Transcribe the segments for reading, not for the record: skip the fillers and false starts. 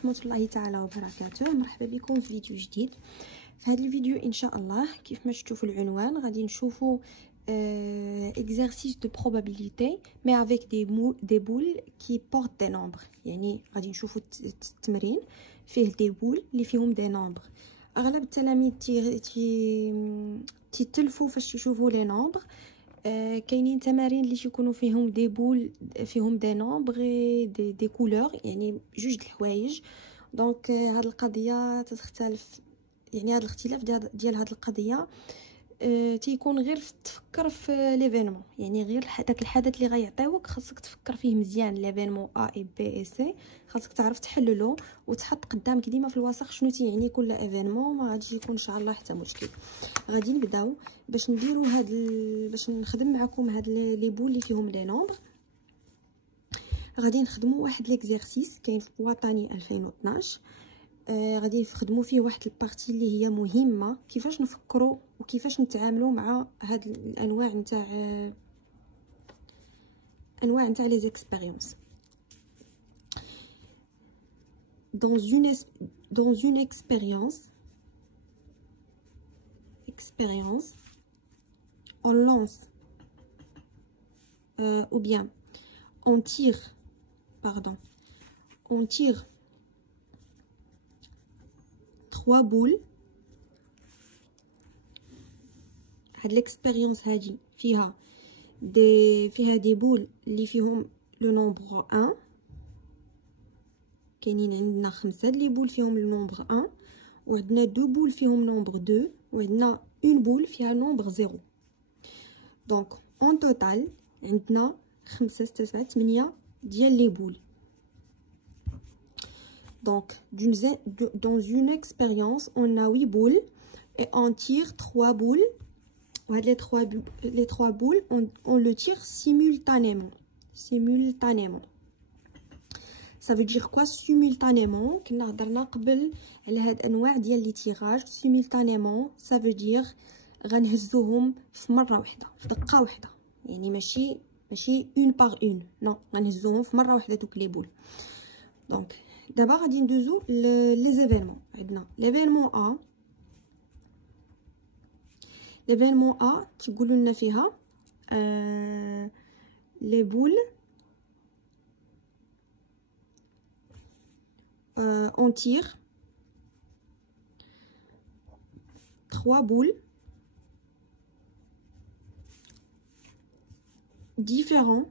ورحمه الله تعالى وبركاته. مرحبا بكم في فيديو جديد. في هذا الفيديو ان شاء الله كيف ما شفتوا في العنوان غادي نشوفوا exercice de probabilité mais avec des boules qui portent des nombres. يعني غادي نشوفوا التمرين فيه دي بول اللي فيهم دي نومبر. اغلب التلاميذ تيتلفوا فاش يشوفوا لي نومبر. كاينين تمارين اللي تيكونوا فيهم دي بول فيهم دي نومبر دي كولور، يعني جوج د الحوايج. دونك هاد القضيه تختلف، يعني هاد الاختلاف ديال هاد القضيه تيكون غير تفكر في ليفينمون، يعني غير داك الحدث اللي غيعطيوك خاصك تفكر فيه مزيان. ليفينمون ا اي بي اي سي خاصك تعرف تحللو وتحط قدامك ديما في الوسط شنو تيعني كل ايفينمون. ما غاديش يكون ان شاء الله حتى مشكل. غادي نبداو باش نديرو باش نخدم معكم هاد لي بول اللي فيهم لي نومبر. غادي نخدموا واحد ليكزيرسيس كاين في وطني 2012. غادي نخدموا فيه واحد البارتي اللي هي مهمه، كيفاش نفكروا وكيفاش نتعاملوا مع هاد الانواع نتاع لي زيكسبيريونس. dans une expérience on lance ou bien on tire 3 boules. هاد l'expérience هادي فيها دي بول اللي فيهم لو نومبر 1. كاينين عندنا 5 لي بول فيهم لو نومبر 1، وعندنا 2 بول فيهم نومبر 2، وعندنا 1 بول فيها نومبر 0. دونك اون توتال عندنا 5 6 7 8 ديال لي بول. Donc, dans une expérience, on a 8 boules et on tire 3 boules. Les trois boules, on le tire simultanément. Ça veut dire quoi simultanément? كنا هضرنا قبل على هاد انواع ديال لي تيراج. simultanément ça veut dire غنهزوهم في مره واحده، في دقه واحده، يعني ماشي une par une، non غنهزوهم في مره واحده دوك لي بول. دونك دابا غادي ندوزو لي زيفينمون. عندنا ليفينمون ا تيقولوا لنا فيها لي بول on tire 3 boules différents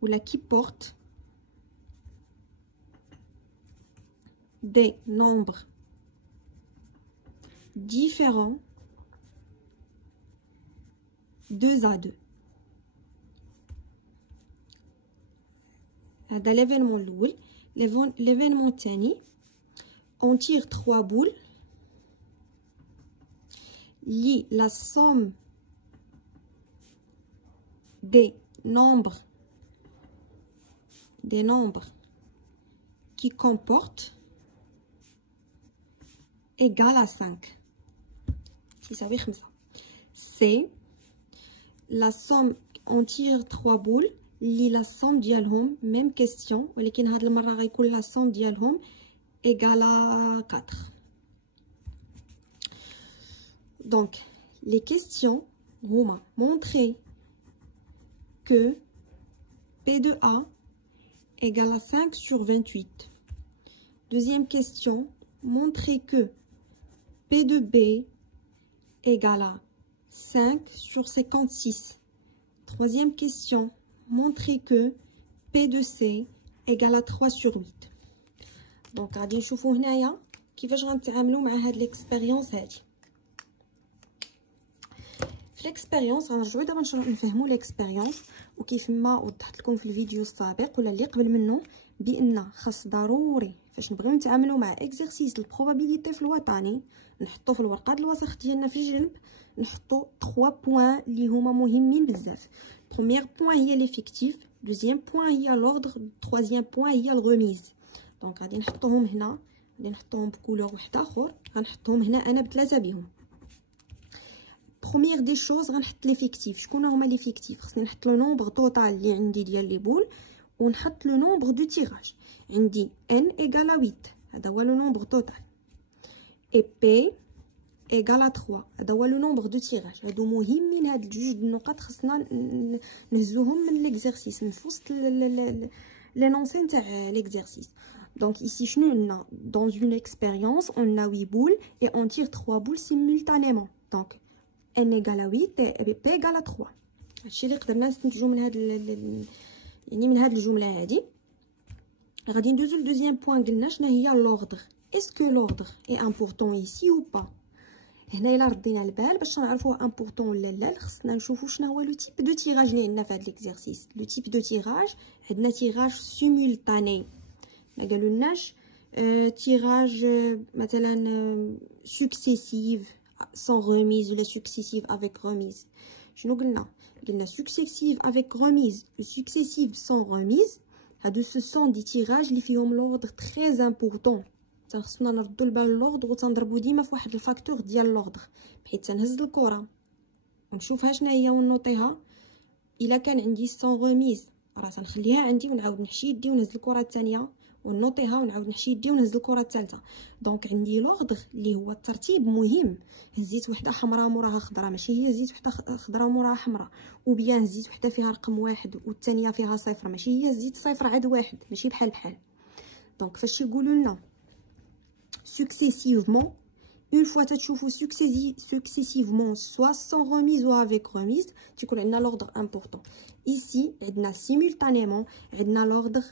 ou là qui portent des nombres différents 2 à 2. هذا l'événement الأول. l'événement الثاني on tire 3 boules li la somme des nombres qui comportent égale à 5 تساوي 5. c'est la somme on tire 3 boules اللي لا somme ديالهم même question، ولكن هاد المره غيكون لا somme ديالهم égale à 4. donc les questions هما montrer que P de A égale à 5 sur 28. Deuxième question, montrer que P de B égale à 5 sur 56. Troisième question, montrer que P de C égale à 3 sur 8. Donc غادي نشوفوا هنايا كيفاش غنتعاملوا مع هاد ليكسبيريونس هادي. في ليكسبيريونس غنرجعوا دابا نفهموا ليكسبيريونس، وكيف ما وضحت لكم في الفيديو السابق ولا اللي قبل منه بان خاص ضروري فاش نبغيو نتعاملوا مع اكزرسيس البروبابيليتي في الوطني نحطوا في الورقه د الوسخ ديالنا في الجنب، نحطوا 3 بوين اللي هما مهمين بزاف. بروميير بوين هي ليفيكتيف، دوزيام بوين هي لوردر، تروازيام بوين هي الغوميز. دونك غادي نحطوهم هنا، غادي نحطوهم بكولور واحد اخر، غنحطوهم هنا انا بثلاثه بهم. بروميير دي شوز غنحط ليفيكتيف. شكون هما ليفيكتيف؟ خصني نحط لو نومبر توتال اللي عندي ديال لي بول، ونحط لو نومبر دو تيراج. عندي n égale à 8 هذا هو لو نومبر توتال، et p égale à 3 هذا هو لو نومبر دو تيراج. هادو مهمين، هاد الجوج النقط خصنا نهزوهم من ليكزارسيس من وسط لينونسي نتاع ليكزارسيس. Donc ici شنو قلنا؟ dans une expérience on a 8 boules et on tire 3 boules simultanément. Donc n égale à 8 et p égale à 3. هادشي اللي قدرنا نستنتجو من هاد يعني من هاد الجمله هادي. غادي ندوزو لدوزيام بوين. قلنا شنو هي لوردر. اسكو لوردر اي امبورطون ايسي او با؟ هنا الا ردينا البال باش نعرفوا امبورطون ولا لا، خصنا نشوفوا شنو هو لو تيب دو تيراج اللي عندنا في هاد ليكزارسيس. لو تيب دو تيراج عندنا تيراج سيمولتاني، ما قالوا لناش تيراج مثلا سكسيسيف سون ريميز ولا سكسيسيف افيك ريميز. شنو قلنا؟ قلنا سكسيسيف افيك ريميز و سكسيسيف سون ريميز. هادو سو سون دي تيراج اللي فيهم لوردر تري امبورطون. خصنا نردو البال لوردر وتنضربو ديما في واحد الفاكتور ديال لوردر، بحيث تنهز الكره ونشوفها شنو هي ونوطيها. الا كان عندي سون ريميز راه تنخليها عندي ونعاود نحشي يدي ونهز الكره الثانيه ونوطيها ونعاود نحشي يدي ونهز الكره الثالثه. دونك عندي لوردر اللي هو الترتيب مهم. هزيت وحده حمراء موراها خضراء، ماشي هي هزيت وحده خضراء موراها حمراء، وبيان هزيت وحده فيها رقم 1 والثانيه فيها 0، ماشي هي هزيت 0 عاد 1، ماشي بحال بحال. دونك فاش يقولوا لنا successivement, une fois تشوفوا successivement soit sans remise ou avec remise تيكون عندنا l'ordre important. ici عندنا simultanément عندنا l'ordre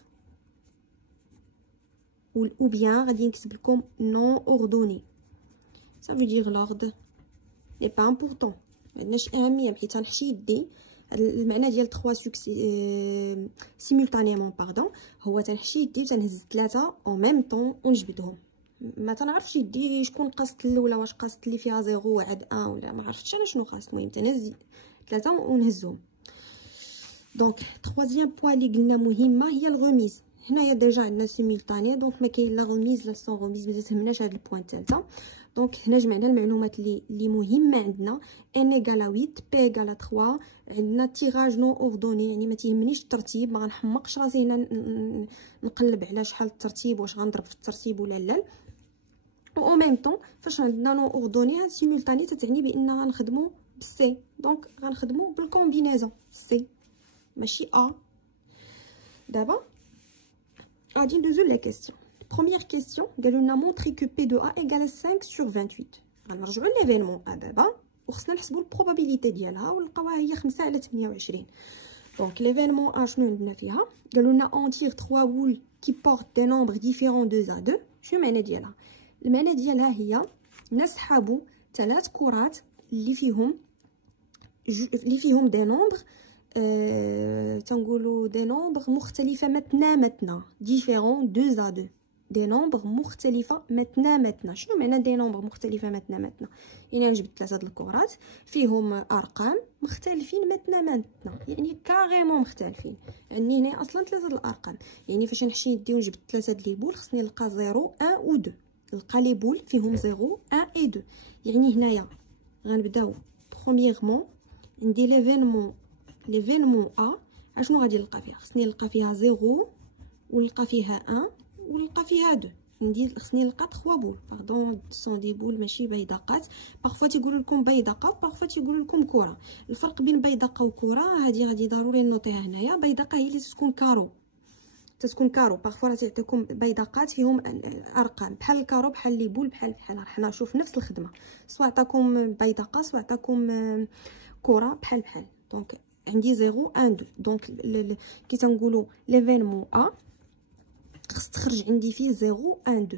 ou bien غادي نكتب لكم non ordonné. ça veut dire l'ordre n'est pas important، ما عندناش اهميه، بحيث تنحشي يدي. المعنى ديال 3 simultanément باردون هو تنحشي يدي وتنهز 3 او ميم طون ونجبدهم. ما تنعرفش يدي شكون قاست الاولى، واش قاست اللي فيها 0 وعاد 1 ولا ما عرفتش انا شنو قاست. المهم تنهز 3 ونهزهم. دونك troisième بوين اللي قلنا مهمه هي الغميز. هنايا ديجا عندنا سيمولتاني، دونك ما كاين لا غميز لا سون غميز، ما تهمناش هاد البوين الثالثه. دونك هنا جمعنا المعلومات اللي مهمه عندنا. ان ايغال 8 بي ايغال 3. عندنا تيراج نو اوردوني، يعني ما تيهمنيش الترتيب، ما غنحمقش راسي هنا نقلب على شحال الترتيب، واش غنضرب في الترتيب ولا لا. و او ميم طون فاش عندنا نو اوردوني هاد سيمولتاني تتعني بان غنخدموا بالسي، دونك غنخدموا بالكومبينيزون سي ماشي ا. دابا غادي ندوزو لا كيسيون. بروميير كيسيون قالوا لنا مونطري كو بي دو ا ايغال 5 sur 28. غنرجعوا ليفينمون ا دابا وخصنا نحسبوا البروبابيليتي ديالها ونلقاوها هي 5 على 28. دونك ليفينمون ا شنو عندنا فيها؟ قالوا لنا اون تير 3 بول كي بورت دي نومبر ديفيرون 2 à 2. شنو المعنى ديالها؟ المعنى ديالها هي نسحبوا 3 كرات اللي فيهم دي نومبر تنقولوا دي نومبر مختلفه متنا ديفيرون 2 à 2. دي نومبر مختلفه متنا. شنو معنى دي نومبر مختلفه متنا؟ يعني نجبد 3 د الكرات فيهم ارقام مختلفين متنا، يعني كاريمون مختلفين. عندي هنا اصلا 3 د الارقام، يعني فاش نحشي يدي ونجبد 3 د لي بول خصني نلقى 0 1 و 2. نلقى لي بول فيهم 0 1 et 2. يعني هنايا غنبداو برومييرمون عندي ليفينمون ا. اشنو غادي نلقى فيها؟ خصني نلقى فيها 0 ونلقى فيها 1 ونلقى فيها 2. ندير خصني نلقى 3 بول. باردون سون دي بول ماشي بيدقات. بارفوا تيقولوا لكم بيدقه، بارفوا تيقولوا لكم كره. الفرق بين بيدقه وكره هذه غادي ضروري نوطيها هنايا. بيدقه هي اللي تكون كارو. بارفوا راه تعطيكم بيدقات فيهم ارقام بحال الكارو، بحال لي بول، بحال حنا نشوف نفس الخدمه، سواء عطاكم بيدقه سواء عطاكم كره بحال. دونك عندي 0 1 2. دونك كي تنقولوا ليفينمون ا خص تخرج عندي فيه 0 1 2،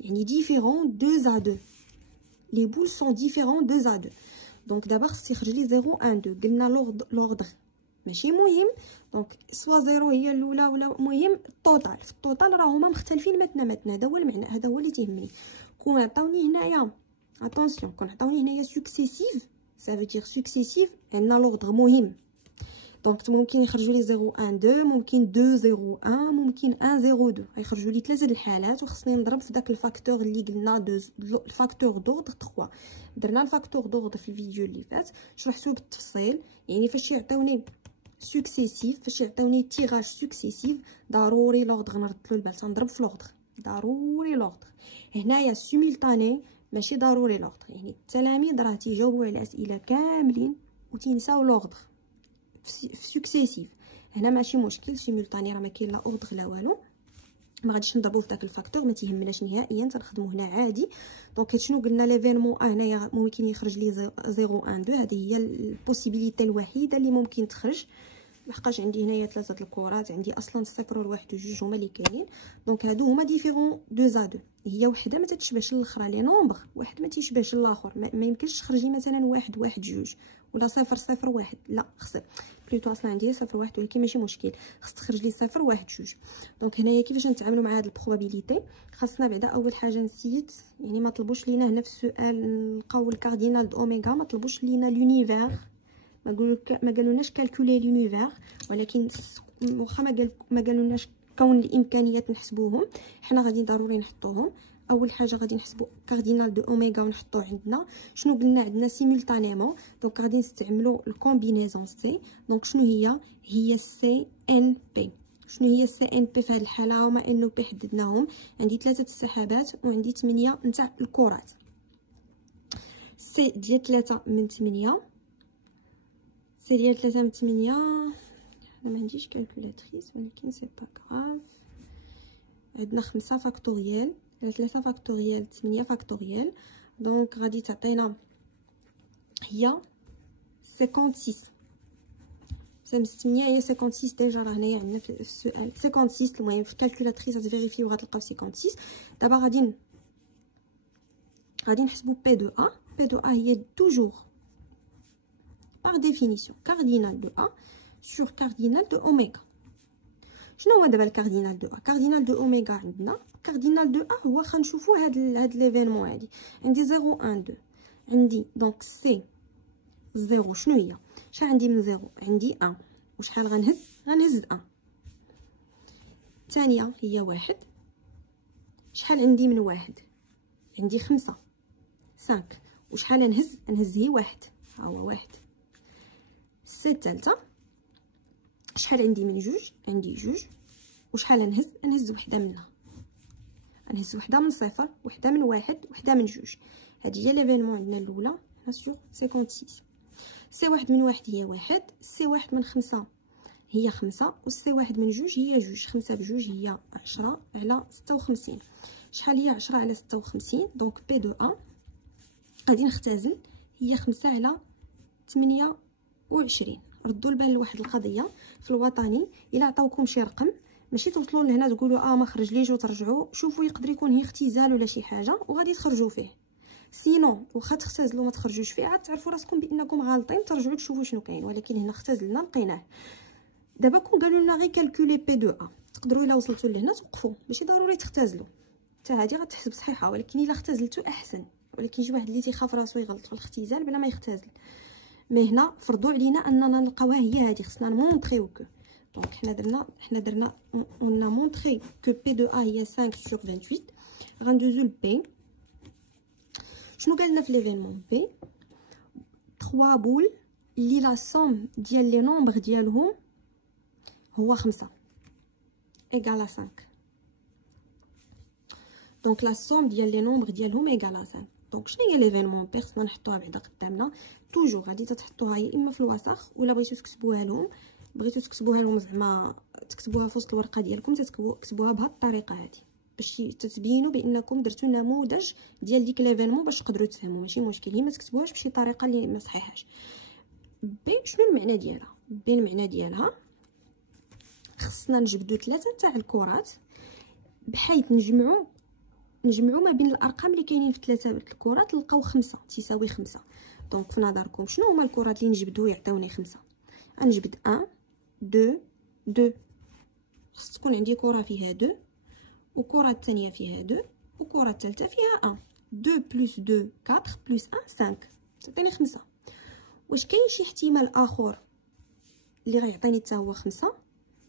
يعني ديفيرون 2 à 2. لي بول سون ديفيرون 2 à 2. دونك دابا خص يخرج لي 0 1 2. قلنا لوردر ماشي مهم، دونك سوا 0 هي الاولى ولا مهم التوتال. في التوتال راه هما مختلفين متنا. هذا هو المعنى، هذا هو اللي تيهمني. كون عطاوني هنايا اتونسيون، كون عطاوني هنايا سكسيسيف سا فو دير سكسيسيف عندنا لوردر مهم. دونك ممكن يخرجوا لي 0 1 2، ممكن 2 0 1، ممكن 1 0 2. غيخرجوا لي 3 د الحالات وخصني نضرب في داك الفاكتور اللي قلنا الفاكتور دوردر 3. درنا الفاكتور دوردر في الفيديو اللي فات، شرحته بالتفصيل. يعني فاش يعطيوني سكسيسيف، فاش يعطيوني تيراج سكسيسيف ضروري لوردر نردلو البال، تنضرب في لوردر، ضروري لوردر. هنايا سيمولطاني ماشي ضروري لوردر، يعني التلاميذ راه تيجاوبوا على اسئله كاملين وتنساو لوردر في سكسيسيف. هنا ماشي مشكل، سيمولطاني راه ما كاين لا اوردر لا والو، ما غاديش نضربو في داك الفاكتور، ما تيهمناش نهائيا، تنخدمو هنا عادي. دونك شنو قلنا ليفينمون هنايا ممكن يخرج لي 0 1 2، هذه هي البوسيبيليتي الوحيده اللي ممكن تخرج، لحقاش عندي هنايا 3 الكرات، عندي اصلا 0 و 1 و 2 هما اللي كاينين. دونك هادو هما ديفيرون 2 ا 2، هي وحده ما تتشبهش الاخرى، لي نومبر واحد ما تيشبهش الاخر، ما يمكنش تخرجي مثلا 1 1 2 ولا 0 0 1، لا خص بلوتو اصلا عندي 0 1، ولكن ماشي مشكل، خص تخرج لي 0 1 2. دونك هنايا كيفاش نتعاملوا مع هاد البروبابيليتي؟ خاصنا بعدا اول حاجه نسيت، يعني ما طلبوش لينا هنا في السؤال نلقاو الكاردينال دو اوميغا، ما طلبوش لينا لونيفير، ما قالولناش كالكولي لونيفير، ولكن واخا ما قالولناش كون الامكانيات نحسبوهم، حنا غادي ضروري نحطوهم. اول حاجه غادي نحسبوا كاردينال دو اوميغا ونحطوه عندنا. شنو قلنا عندنا سيمولطانيمون، دونك غادي نستعملوا الكومبينيزون سي. دونك شنو هي سي ان بي. شنو هي سي ان بي في هذه الحاله؟ هما انه بي حددناهم، عندي 3 السحابات وعندي 8 نتاع الكرات. سي ديال 3 من 8، سي ديال 3 من 8، انا ما عنديش كالكولاتريس ولكن سي با غراف. عندنا 5 فاكتوريال، 3 فاكتوريال 8 فاكتوريال، دونك غادي تعطينا هي 56. 8 هي 56 ديجا، راه هنايا عندنا في السؤال 56. المهم في الكالكولاتريس غتفيريفيو غتلقاو 56. دابا غادي نحسبوا بي دو ا. بي دو ا هي توجور par définition cardinal de A sur cardinal de oméga. شنو هو دابا الكاردينال دو ا؟ كاردينال دو اوميغا عندنا كاردينال دو ا هو غنشوفوا هاد ليفينمون هادي. عندي 0 1 2، عندي دونك سي 0. شنو هي؟ شحال عندي من 0؟ عندي 1. وشحال غنهز 1. الثانيه هي 1. شحال عندي من 1؟ عندي 5. وشحال نهز هي 1، ها هو 1. سي الثالثه شحال عندي من 2؟ عندي 2. وشحال نهز وحده منها، نهز وحده من 0 وحده من 1 وحده من 2. هذه هي ليفينمون عندنا الاولى هنا سور 56. سي 1 من 1 هي 1، سي 1 من 5 هي 5، والسي 1 من 2 هي 2. 5 ب 2 هي 10 على 56. شحال هي 10 على 56؟ دونك بي دو ا غادي نختزل هي 5 على 28. ردوا البال لواحد القضيه في الوطني، الا عطاوكم شي رقم ماشي توصلوا لهنا تقولوا ما خرجليش وترجعوا، شوفوا يقدر يكون هي اختزال ولا شي حاجه وغادي تخرجوا فيه. سينو واخا تختزلوا ما تخرجوش فيه، عاد تعرفوا راسكم بانكم غالطين، ترجعوا تشوفوا شنو كاين. ولكن هنا اختزلنا لقيناه. دابا كون قالوا لنا غير كالكولي بي دو ا، تقدروا الا وصلتوا لهنا توقفوا، ماشي ضروري تختزلوا، حتى هذه غتحسب صحيحه، ولكن الا اختزلتوا احسن. ولكن شي واحد اللي تيخاف راسو يغلط في الاختزال بلا ما يختزل. مي هنا فرضوا علينا اننا نلقاوها هي هذه، خصنا نمونطريو كو. دونك حنا درنا اون مونطري كو بي دو ا هي 5 sur 28. غندوزو لبي. شنو قالنا في ليفينمون بي؟ 3 بول اللي لا سوم ديال لي نومبر ديالهم هو 5 ايغال 5. دونك لا سوم ديال لي نومبر ديالهم ايغال 5. دونك شنو هي ليفينمون بي؟ خصنا نحطوها بعدا قدامنا. توجور غادي تحطوها يا اما في الوسخ، ولا بغيتو تكتبوها لهم زعما تكتبوها في وسط الورقه ديالكم، تكتبوها بهاد الطريقه هذه باش تبينوا بانكم درتوا نموذج ديال ديك ليفينمون باش تقدروا تفهموا. ماشي مشكل، هي ما تكتبوهاش بشي طريقه اللي ما صحيحاش. بي شنو المعنى ديالها؟ بي المعنى ديالها خصنا نجبدوا 3 تاع الكرات بحيث نجمعوا ما بين الارقام اللي كاينين في 3 الكرات نلقاو 5 تساوي 5. دونك في نظركم شنو هما الكرات اللي نجبدوا يعطيوني 5؟ غنجبد 1 2 خص تكون عندي كره فيها 2، وكره الثانيه فيها 2، وكره الثالثه فيها 1. 2 بلس 2 4 بلس 1 5 تعطيني 5. واش كاين شي احتمال اخر اللي غيعطيني حتى هو 5؟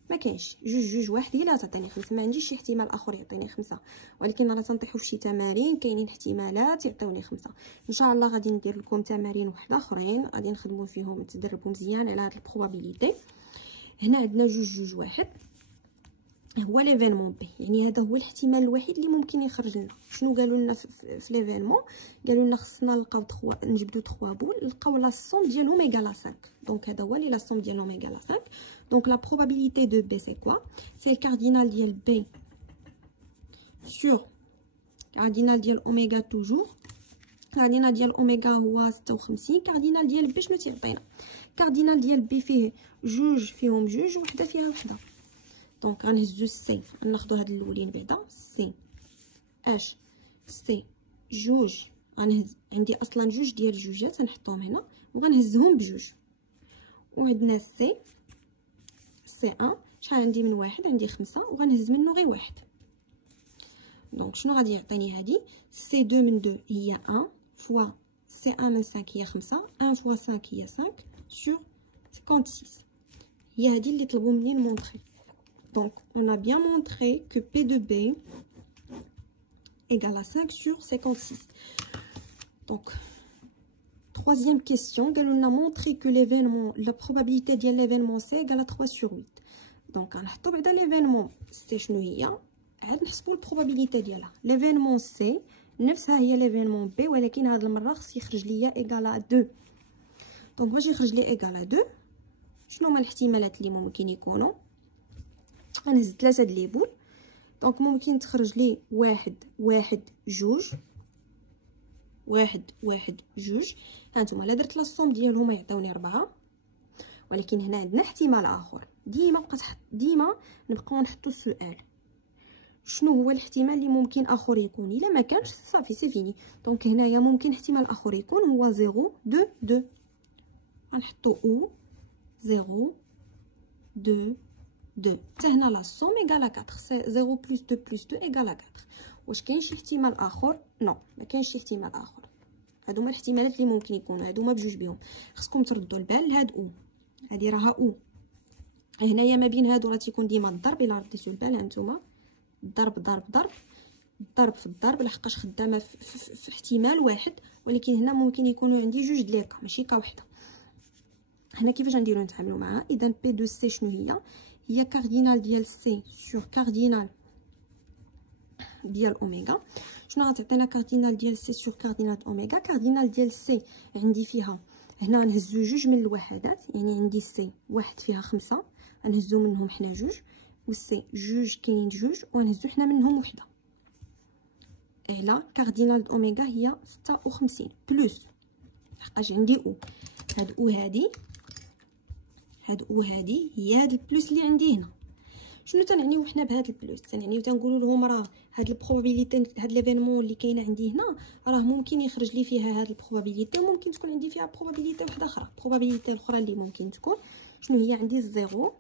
ما كاينش. جوج واحد هي اللي تعطيني 5، ما عنديش شي احتمال اخر يعطيني 5. ولكن راه تنطيحوا في شي تمارين كاينين احتمالات يعطيوني 5. ان شاء الله غادي ندير لكم تمارين واحد اخرين غادي نخدموا فيهم تدربوا مزيان على هاد البروبابيليتي. هنا عندنا جوج واحد هو ليفينمون بي، يعني هذا هو الاحتمال الوحيد اللي ممكن يخرج لنا. شنو قالوا لنا في ليفينمون؟ قالوا لنا خصنا نلقاو نجبدوا 3 بول، نلقاو لا سوم ديالهم ايغال 5. دونك هذا هو اللي لا سوم ديالهم ايغال 5. دونك لا بروبابيليتي دو بي سي كوا؟ سي الكاردينال ديال بي سور كاردينال ديال اوميغا توجور. كاردينال ديال اوميغا هو 56. كاردينال ديال بي شنو تيعطينا؟ كاردينال ديال بي فيه جوج فيهم جوج وحده فيها وحده. دونك غنهزو سي، غناخدو هاد الاولين بعدا سي اش سي جوج. غنهز عندي اصلا جوج ديال الجوجات غنحطهم هنا وغنهزهم بجوج. وعندنا سي سي 1 شحال عندي من واحد؟ عندي 5 وغنهز منه غير واحد. دونك شنو غادي يعطيني هادي؟ سي 2 من 2 هي 1 فوا سي 1 من 5 هي 5. 1 فوا 5 هي 5 sur 56. هي هادي اللي طلبوا مني نمونطري. Donc, on a bien montré que P de B égale à 5 sur 56. Donc, troisième question, on a montré que l'événement, la probabilité de l'événement C égale à 3 sur 8. Donc, on a trouvé l'événement C, شنو هي؟ عاد نحسبوا البروبابيليتي ديالها. l'événement C نفسها هي l'événement B، ولكن هاد المره خص يخرج ليا égale à 2. دونك باش يخرج لي égale à 2 شنو هما الاحتمالات اللي ممكن يكونوا؟ غنهز 3 د لي بول. دونك ممكن تخرج لي 1 1 2 1 1 2. هانتوما الا درت لا الصوم ديالهم يعطيوني 4، ولكن هنا عندنا احتمال اخر. ديما نبقاو نحطو السؤال شنو هو الاحتمال اللي ممكن اخر يكون. الا ما كانش صافي سي فيني. دونك هنايا ممكن احتمال اخر يكون هو 0 2 2. غنحطو او 0 2 2. حتى هنا لا سوم ايغال 4. 0 بلس 2 بلس 2 ايغال 4. واش كاين شي احتمال اخر؟ نو، ما كاينش شي احتمال اخر. هادو هما الاحتمالات اللي ممكن يكونوا، هادو ما بجوج بهم. خصكم تردوا البال لهاد او، هادي راها او. هنايا ما بين هادو راه تيكون ديما الضرب. الا رديتو البال هانتوما ضرب ضرب ضرب الضرب في الضرب، لحقاش خدامه في احتمال واحد، ولكن هنا ممكن يكونوا عندي جوج د لي كا ماشي كا وحده. هنا كيفاش غنديرو نتعاملوا معها؟ اذا بي دو سي شنو هي كاردينال ديال سي سور كاردينال ديال اوميغا. شنو غتعطينا كاردينال ديال سي سور كاردينال اوميغا؟ كاردينال ديال سي عندي فيها هنا نهزو جوج من الوحدات، يعني عندي سي واحد فيها 5 غنهزو منهم حنا جوج، والسي جوج كاينين جوج وغنهزو حنا منهم وحده. على كاردينال اوميغا هي 56 بلس لحقاش عندي او. هاد او هادي هي هاد البلس اللي عندي هنا. شنو تنعنيو حنا بهاد البلس؟ تنعنيو تنقولوا لهم راه هاد البروبابيليتي هاد ليفينمون اللي كاينه عندي هنا راه ممكن يخرج لي فيها هاد البروبابيليتي، وممكن تكون عندي فيها بروبابيليتي واحده اخرى. البروبابيليتي الاخرى اللي ممكن تكون شنو هي؟ عندي الزيرو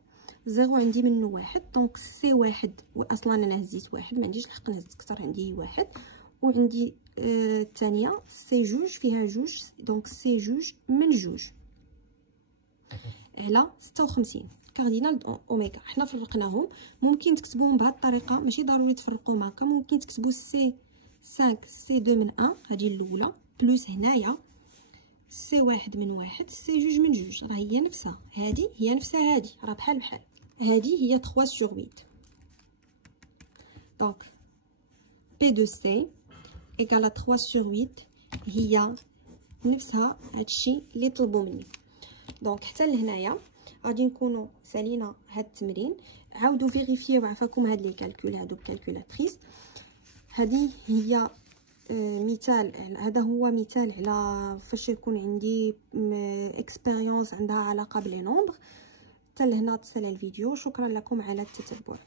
عندي منه واحد. دونك سي واحد، واصلا انا هزيت واحد ما عنديش الحق نهز اكثر، عندي واحد. وعندي الثانيه سي جوج فيها جوج، دونك سي جوج من جوج على 56 كاردينال اوميغا. حنا فرقناهم، ممكن تكتبوهم بهذه الطريقه، ماشي ضروري تفرقوهم هكا. ممكن تكتبوا سي 5 سي 2 من 1 هذه الاولى، بلس هنايا سي واحد من واحد سي جوج من جوج. راه هي نفسها هذه، هي نفسها هذه، راه بحال بحال. هذه هي 3 sur 8. دونك بي دو سي ايكال 3 sur 8 هي نفسها هادشي اللي طلبوا مني. دونك حتى لهنايا غادي نكونوا سالينا هاد التمرين. عاودوا فيريفيو عفاكم هاد لي كالكول هادو بكالكولاتريس. هذه هي مثال، هذا هو مثال على فاش يكون عندي اكسبيريونس عندها علاقه بلي نومبر. حتى لهنا تصل الفيديو. شكرا لكم على التتبع.